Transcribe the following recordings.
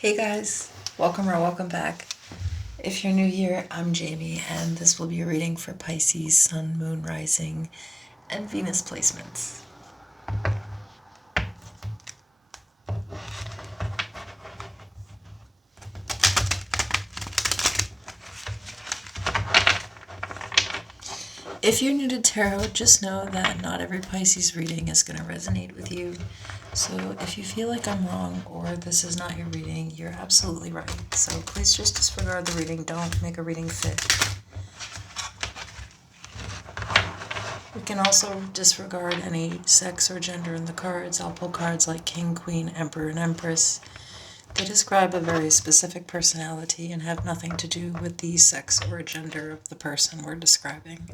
Hey guys, welcome or welcome back. If you're new here, I'm Jamie, and this will be a reading for Pisces, Sun, Moon, Rising, and Venus placements. If you're new to tarot, just know that not every Pisces reading is going to resonate with you. So if you feel like I'm wrong or this is not your reading, you're absolutely right. So please just disregard the reading. Don't make a reading fit. We can also disregard any sex or gender in the cards. I'll pull cards like King, Queen, Emperor, and Empress. They describe a very specific personality and have nothing to do with the sex or gender of the person we're describing.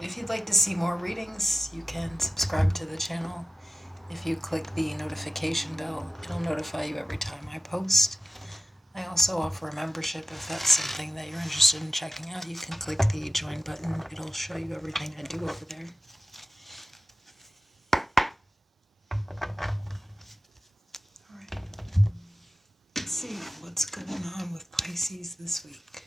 If you'd like to see more readings, you can subscribe to the channel. If you click the notification bell, it'll notify you every time I post. I also offer a membership if that's something that you're interested in checking out. You can click the join button. It'll show you everything I do over there. Alright. Let's see what's going on with Pisces this week.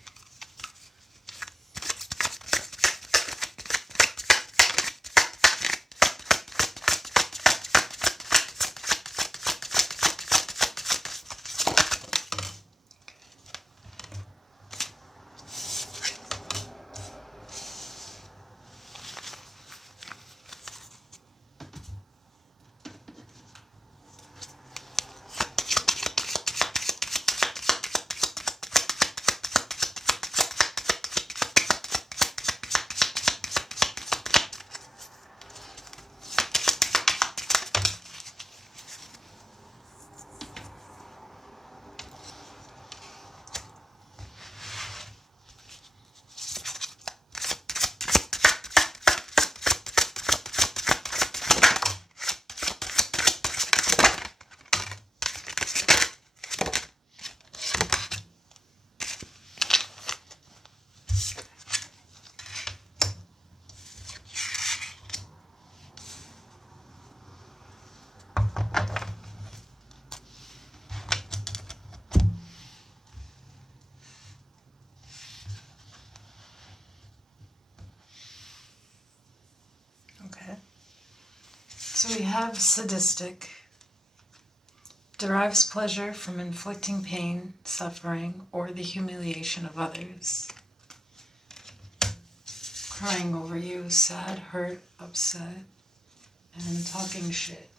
Okay. So we have sadistic, derives pleasure from inflicting pain, suffering, or the humiliation of others. Crying over you, sad, hurt, upset, and talking shit.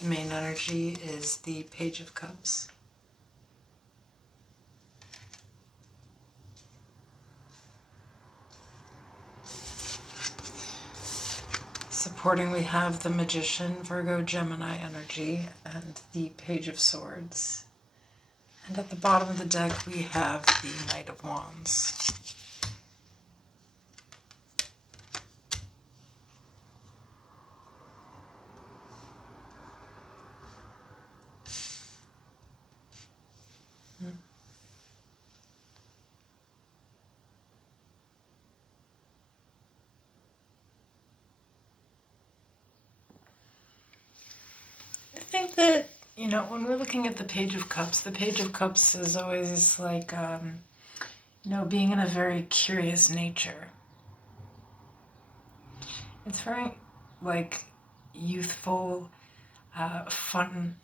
The main energy is the Page of Cups. Supporting, we have the Magician, Virgo, Gemini energy, and the Page of Swords. And at the bottom of the deck, we have the Knight of Wands. I think that, when we're looking at the Page of Cups is always like, being in a very curious nature. It's very, like, youthful, fun,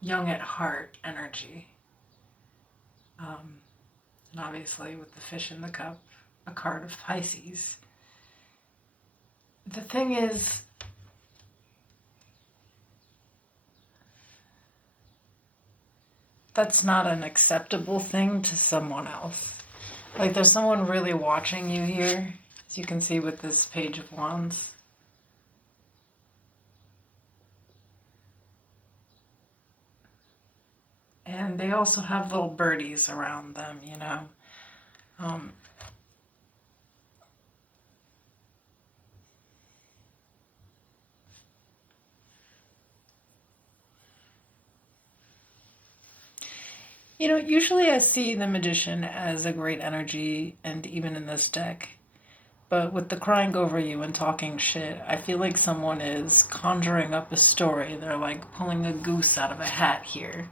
young at heart energy. And obviously with the fish in the cup, a card of Pisces. The thing is, that's not an acceptable thing to someone else. Like, there's someone really watching you here, as you can see with this Page of Wands. And they also have little birdies around them, Usually I see the Magician as a great energy, and even in this deck. But with the crying over you and talking shit, I feel like someone is conjuring up a story. They're like pulling a goose out of a hat here.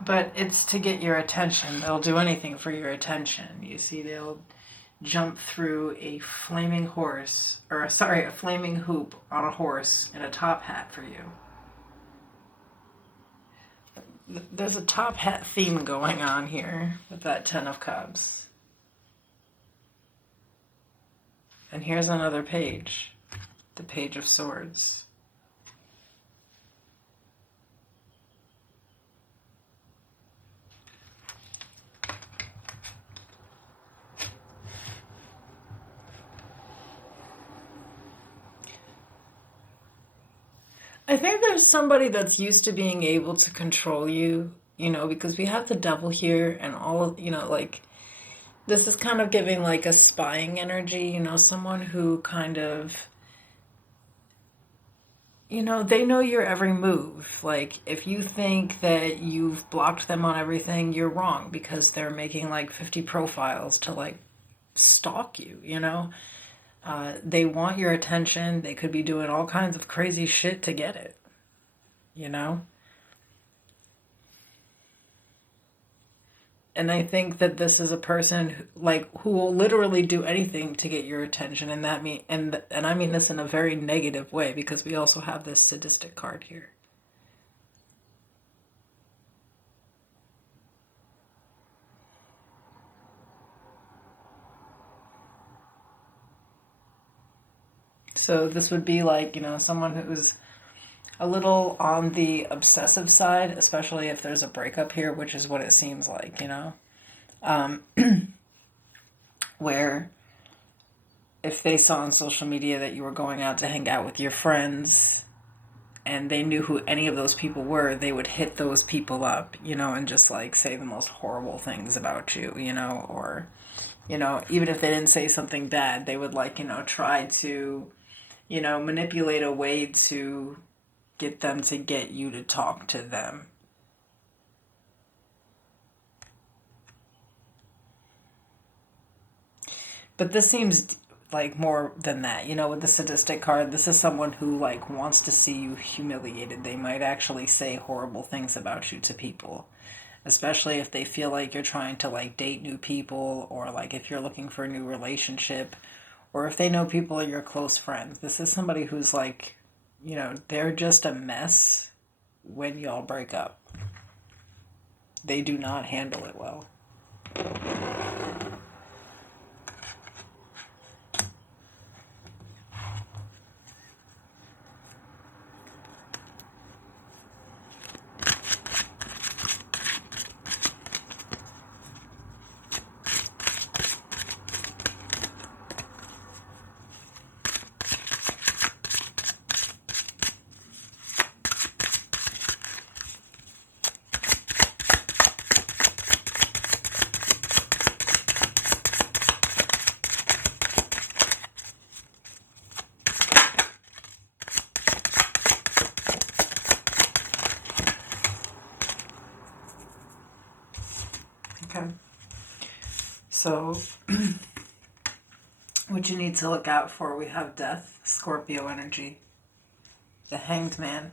But it's to get your attention. They'll do anything for your attention. You see, they'll jump through a flaming horse, or sorry, a flaming hoop on a horse in a top hat for you. There's a top hat theme going on here with that Ten of Cups. And here's another page, the Page of Swords. I think there's somebody that's used to being able to control you, because we have the devil here and all of, like, this is kind of giving like a spying energy, someone who kind of, they know your every move. Like, if you think that you've blocked them on everything, you're wrong because they're making like 50 profiles to like stalk you. They want your attention. They could be doing all kinds of crazy shit to get it, you know? And I think that this is a person who will literally do anything to get your attention, and I mean this in a very negative way because we also have this sadistic card here. So this would be like, someone who's a little on the obsessive side, especially if there's a breakup here, which is what it seems like. Where if they saw on social media that you were going out to hang out with your friends and they knew who any of those people were, they would hit those people up, and just like say the most horrible things about you, or, even if they didn't say something bad, they would like, try to, manipulate a way to get them to get you to talk to them. But this seems like more than that. With the sadistic card, this is someone who like wants to see you humiliated. They might actually say horrible things about you to people, especially if they feel like you're trying to like date new people, or like if you're looking for a new relationship, or if they know people are your close friends. This is somebody who's like, they're just a mess when y'all break up. They do not handle it well. Okay. So, what you need to look out for, we have Death, Scorpio energy, the Hanged Man,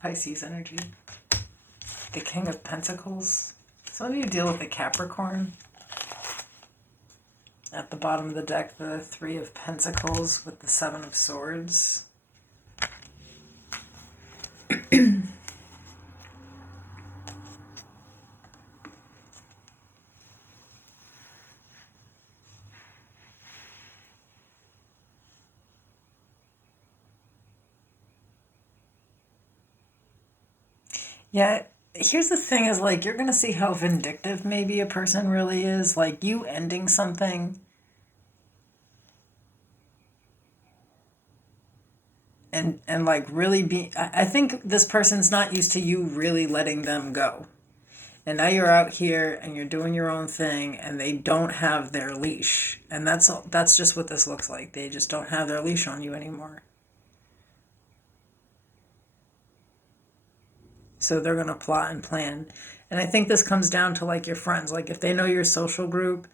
Pisces energy, the King of Pentacles. Some of you deal with the Capricorn. At the bottom of the deck, the Three of Pentacles with the Seven of Swords. Yeah, here's the thing is like you're gonna see how vindictive maybe a person really is. Like you ending something and like really be I think this person's not used to you really letting them go. And now you're out here and you're doing your own thing and they don't have their leash. And that's just what this looks like. They just don't have their leash on you anymore. So they're going to plot and plan. And I think this comes down to like your friends. Like if they know your social group,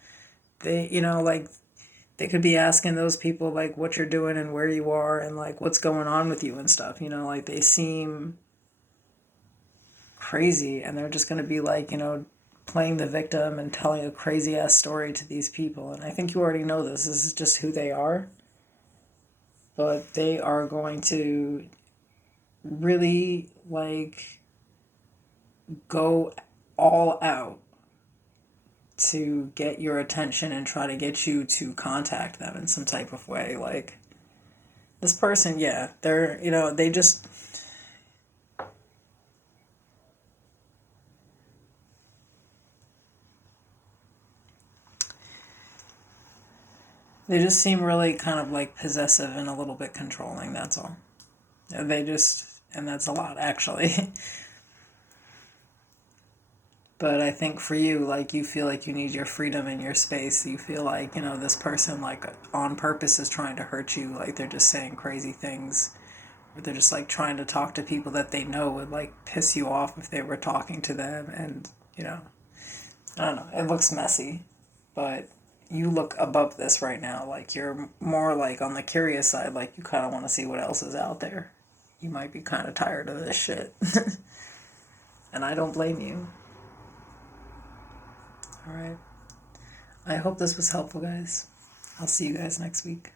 they, like they could be asking those people like what you're doing and where you are and like what's going on with you and stuff. Like they seem crazy and they're just going to be like, playing the victim and telling a crazy ass story to these people. And I think you already know this. This is just who they are. But they are going to really like go all out to get your attention and try to get you to contact them in some type of way. Like this person, yeah, they're, they just seem really kind of like possessive and a little bit controlling, that's all. And that's a lot actually. But I think for you, like, you feel like you need your freedom and your space. You feel like, this person, like, on purpose is trying to hurt you. Like, they're just saying crazy things. Or they're just, like, trying to talk to people that they know would, like, piss you off if they were talking to them. And, I don't know. It looks messy. But you look above this right now. Like, you're more, like, on the curious side. Like, you kind of want to see what else is out there. You might be kind of tired of this shit. And I don't blame you. All right. I hope this was helpful, guys. I'll see you guys next week.